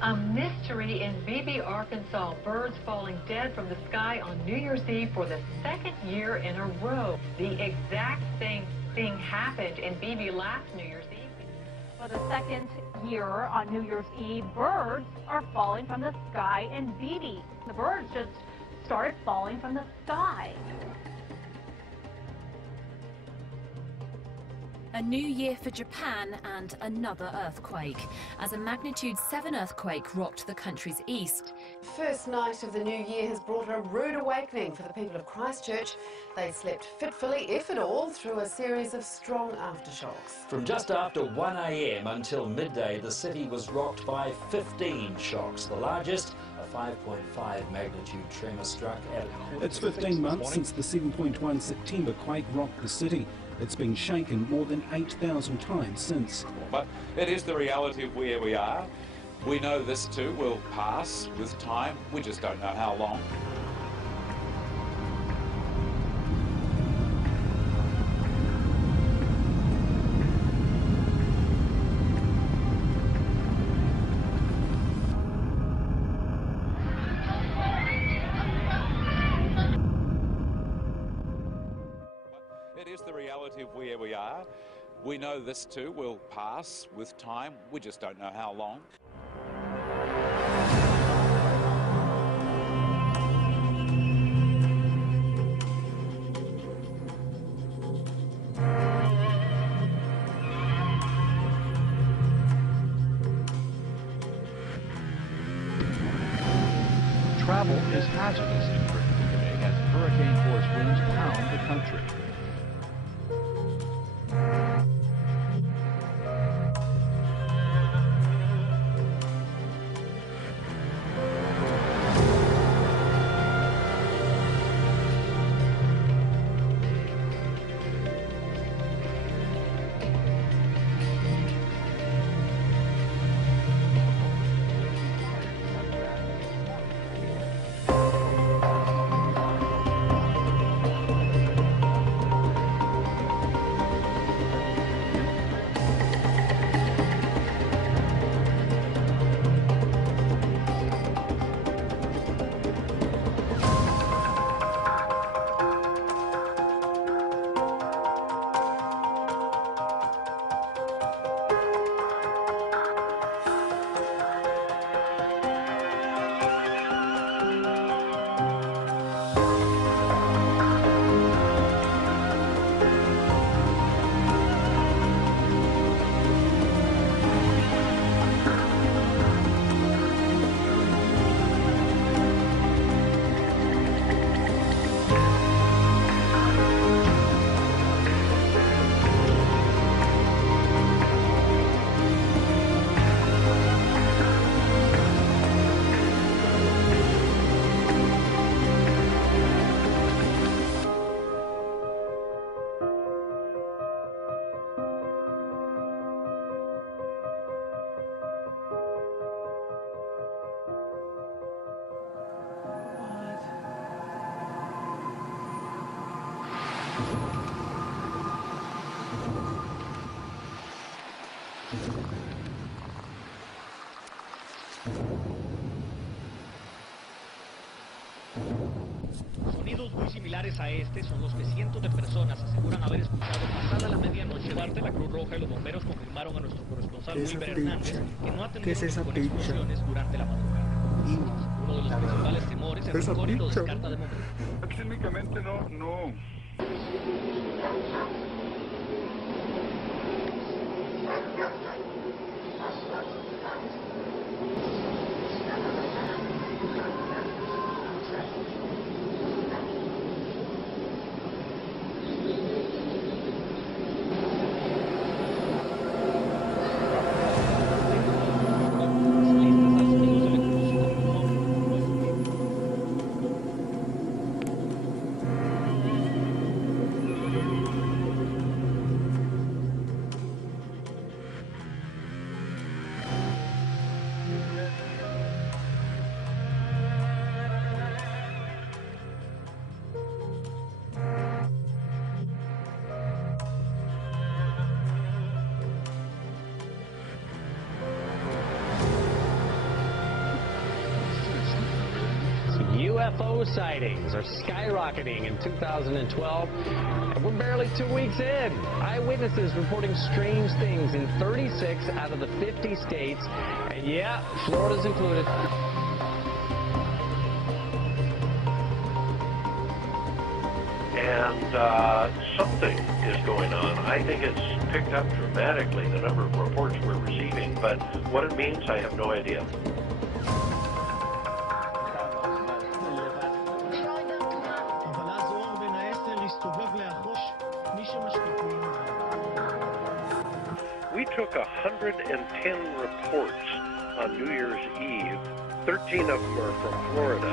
A mystery in Beebe, Arkansas. Birds falling dead from the sky on New Year's Eve for the second year in a row. The exact same thing happened in Beebe last New Year's Eve. For the second year on New Year's Eve, birds are falling from the sky in Beebe. The birds just started falling from the sky. A new year for Japan and another earthquake, as a magnitude 7 earthquake rocked the country's east. First night of the new year has brought a rude awakening for the people of Christchurch. They slept fitfully, if at all, through a series of strong aftershocks. From just after 1 a.m. until midday, the city was rocked by 15 shocks. The largest, a 5.5 magnitude tremor, struck at... It's 15 months since the 7.1 September quake rocked the city. It's been shaken more than 8,000 times since. But it is the reality of where we are. We know this too will pass with time. We just don't know how long. It is the reality of where we are. We know this too will pass with time. We just don't know how long. Travel is hazardous in Britain today as hurricane-force winds pound the country. Sonidos muy similares a este son los que cientos de personas aseguran haber escuchado pasada la medianoche. La Cruz Roja y los bomberos confirmaron a nuestro corresponsal Wilber Hernández que no atendieron con explosiones durante la madrugada. Uno de los principales temores es el Rincón y lo descarta de momento. Técnicamente no. UFO sightings are skyrocketing in 2012, and we're barely 2 weeks in. Eyewitnesses reporting strange things in 36 out of the 50 states, and yeah, Florida's included. And something is going on. I think it's picked up dramatically, the number of reports we're receiving, but what it means, I have no idea. We took 110 reports on New Year's Eve. 13 of them are from Florida.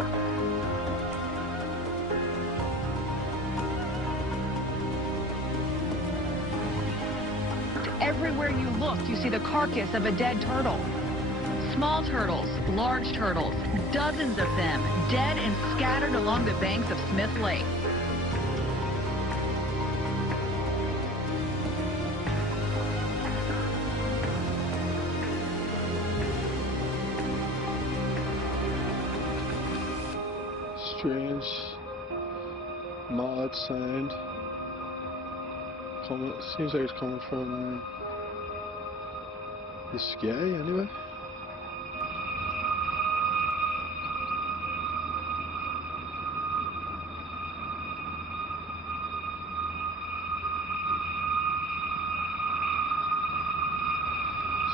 Everywhere you look, you see the carcass of a dead turtle. Small turtles, large turtles, dozens of them, dead and scattered along the banks of Smith Lake. Strange, mad sound. Seems like it's coming from the sky anyway.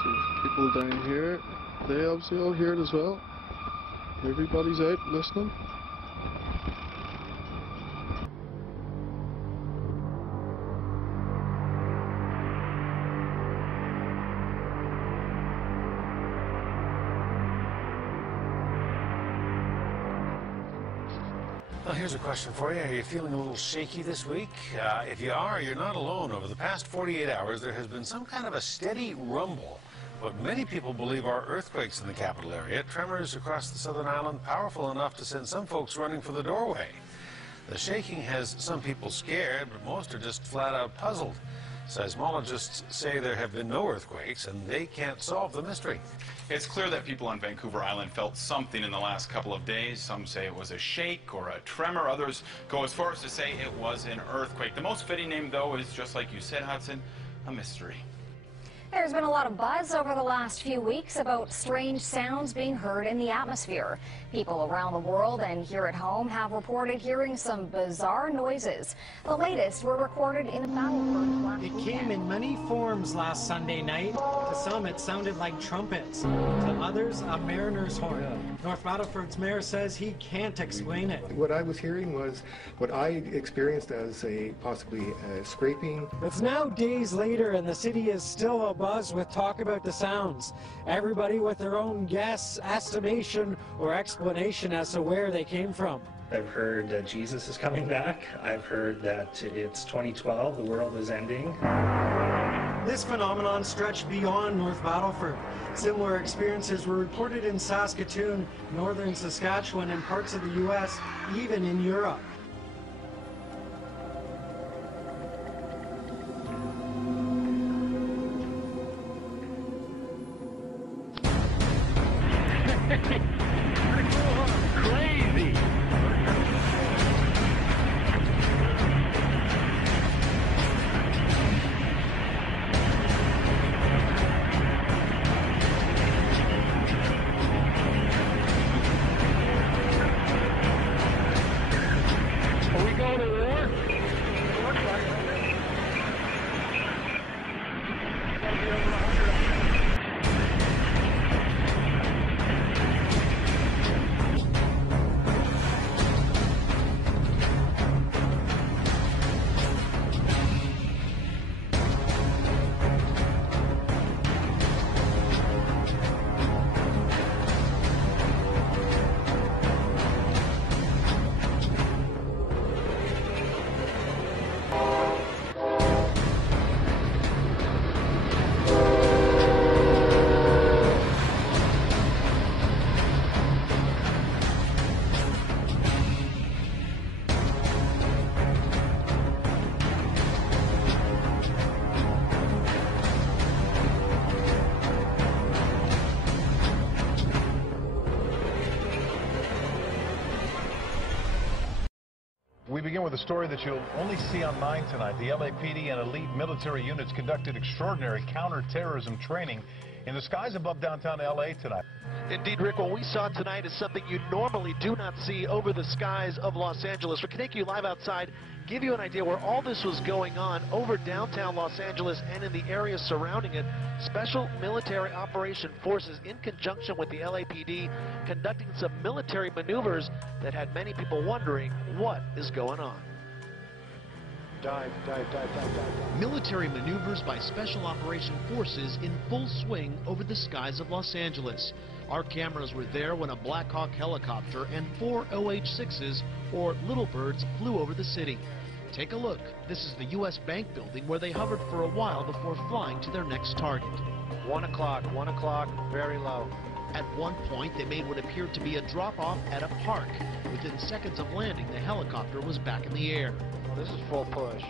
See people down here, they obviously all hear it as well. Everybody's out listening. Well, here's a question for you. Are you feeling a little shaky this week? If you are, you're not alone. Over the past 48 hours, there has been some kind of a steady rumble. What many people believe are earthquakes in the capital area, tremors across the southern island, powerful enough to send some folks running for the doorway. The shaking has some people scared, but most are just flat out puzzled. Seismologists say there have been no earthquakes, and they can't solve the mystery. It's clear that people on Vancouver Island felt something in the last couple of days. Some say it was a shake or a tremor. Others go as far as to say it was an earthquake. The most fitting name, though, is, just like you said, Hudson, a mystery. There's been a lot of buzz over the last few weeks about strange sounds being heard in the atmosphere. People around the world and here at home have reported hearing some bizarre noises. The latest were recorded in Battleford last weekend. It came in many forms last Sunday night. To some, it sounded like trumpets. To others, a mariner's horn. North Battleford's mayor says he can't explain it. What I was hearing was what I experienced as possibly a scraping. It's now days later and the city is still abuzz with talk about the sounds. Everybody with their own guess, estimation, or explanation as to where they came from. I've heard that Jesus is coming back. I've heard that it's 2012, the world is ending. This phenomenon stretched beyond North Battleford. Similar experiences were reported in Saskatoon, northern Saskatchewan, and parts of the U.S., even in Europe. Crazy. begin with a story that you'll only see on 9 tonight. The LAPD and elite military units conducted extraordinary counterterrorism training in the skies above downtown LA tonight. Indeed, Rick, what we saw tonight is something you normally do not see over the skies of Los Angeles. We can take you live outside, give you an idea where all this was going on over downtown Los Angeles and in the area surrounding it. Special military operation forces, in conjunction with the LAPD, conducting some military maneuvers that had many people wondering what is going on. Dive, dive, dive, dive, dive, dive. Military maneuvers by Special Operation Forces in full swing over the skies of Los Angeles. Our cameras were there when a Black Hawk helicopter and 4 OH-6s, or Little Birds, flew over the city. Take a look. This is the U.S. Bank building where they hovered for a while before flying to their next target. 1 o'clock, very low. At one point, they made what appeared to be a drop-off at a park. Within seconds of landing, the helicopter was back in the air. This is full push.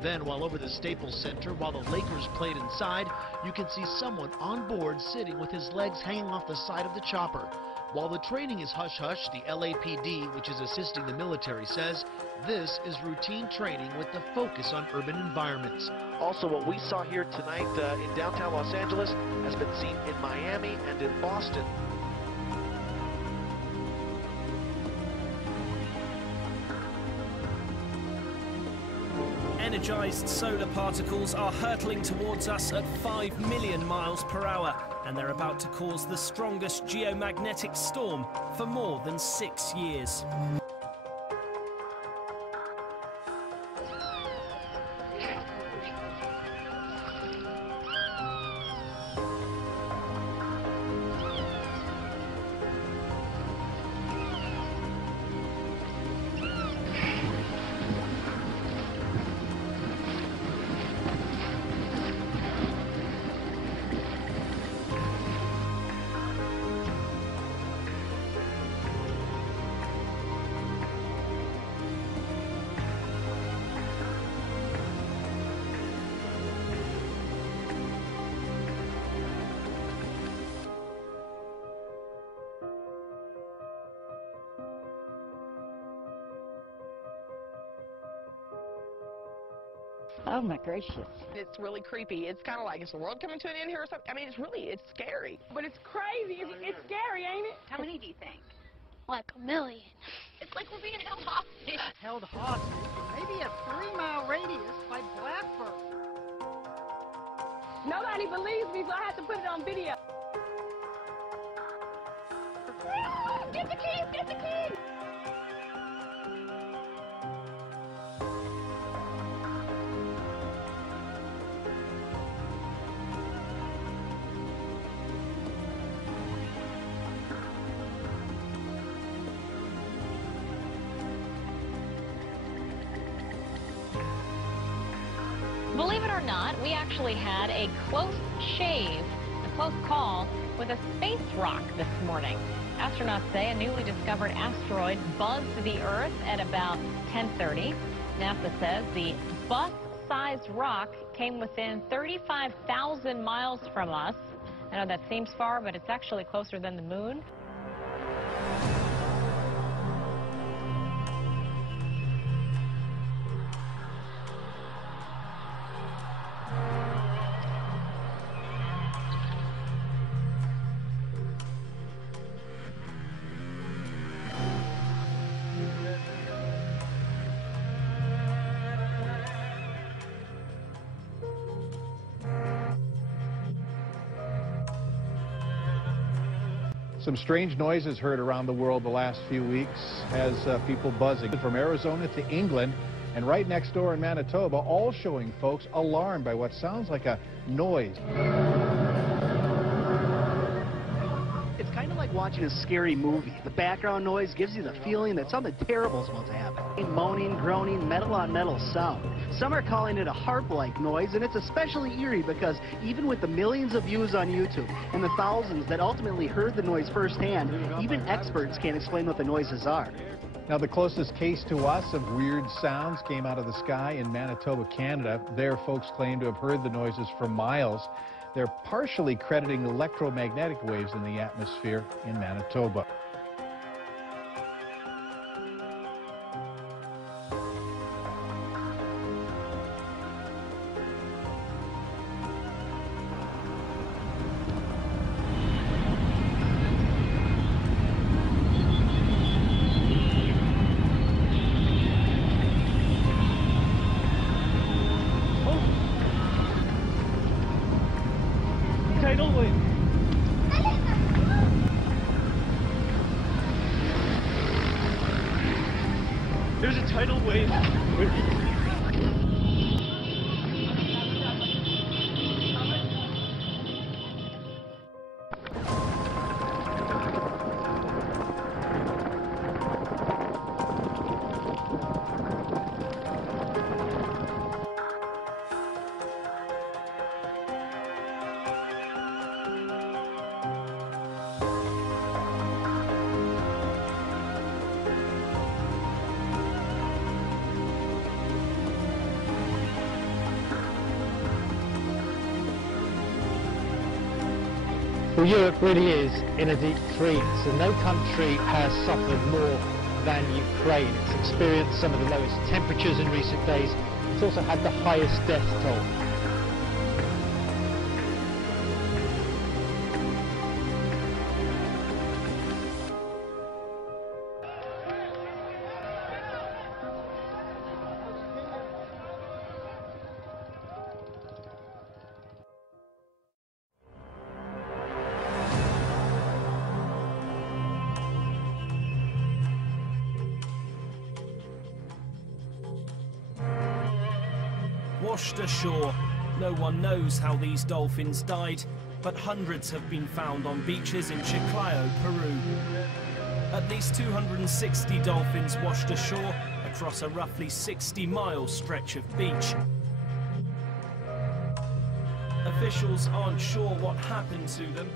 Then, while over the Staples Center, while the Lakers played inside, you can see someone on board sitting with his legs hanging off the side of the chopper. While the training is hush-hush, the LAPD, which is assisting the military, says this is routine training with the focus on urban environments. Also, what we saw here tonight in downtown Los Angeles has been seen in Miami and in Boston. Energized solar particles are hurtling towards us at 5 million miles per hour, and they're about to cause the strongest geomagnetic storm for more than 6 years. Oh my gracious. It's really creepy. It's kind of like, is the world coming to an end here or something? I mean, it's scary. But it's crazy. It's scary, ain't it? How many do you think? Like a million. It's like we're being held hostage. Held hostage in maybe a 3-mile radius by Blackbird. Nobody believes me, so I have to put it on video. Get the keys! Get the keys! Believe it or not, we actually had a close shave, a close call with a space rock this morning. Astronauts say a newly discovered asteroid buzzed the Earth at about 10:30. NASA says the bus-sized rock came within 35,000 miles from us. I know that seems far, but it's actually closer than the moon. Some strange noises heard around the world the last few weeks has people buzzing. From Arizona to England and right next door in Manitoba, all showing folks alarmed by what sounds like a noise. It's kind of like watching a scary movie. The background noise gives you the feeling that something terrible is about to happen. Moaning, groaning, metal-on-metal sound. Some are calling it a harp-like noise, and it's especially eerie because even with the millions of views on YouTube and the thousands that ultimately heard the noise firsthand, even experts can't explain what the noises are. Now, the closest case to us of weird sounds came out of the sky in Manitoba, Canada. There, folks claim to have heard the noises for miles. They're partially crediting electromagnetic waves in the atmosphere in Manitoba. tidal wave. There's a tidal wave. Well, Europe really is in a deep freeze, and no country has suffered more than Ukraine. It's experienced some of the lowest temperatures in recent days. It's also had the highest death toll. Washed ashore. No one knows how these dolphins died, but hundreds have been found on beaches in Chiclayo, Peru. At least 260 dolphins washed ashore across a roughly 60-mile stretch of beach. Officials aren't sure what happened to them.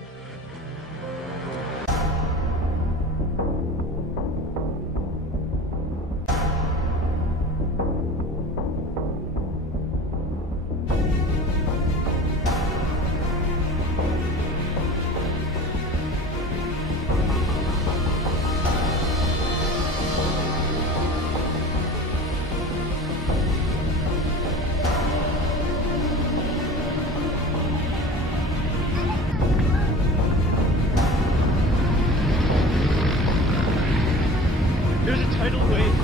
There's a tidal wave.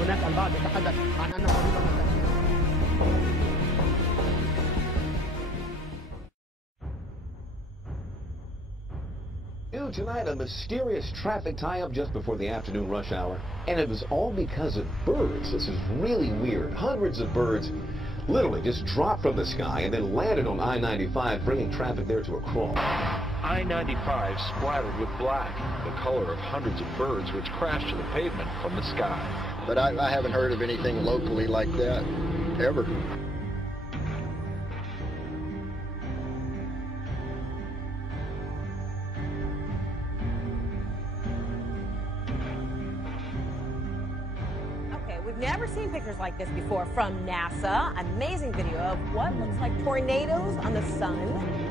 هناك البعض يتحدث عن أنه ربما Tonight, a mysterious traffic tie-up just before the afternoon rush hour, and it was all because of birds. This is really weird. Hundreds of birds literally just dropped from the sky and then landed on I-95, bringing traffic there to a crawl. I-95 splattered with black, the color of hundreds of birds which crashed to the pavement from the sky. But I haven't heard of anything locally like that, ever. We've never seen pictures like this before from NASA. Amazing video of what looks like tornadoes on the sun.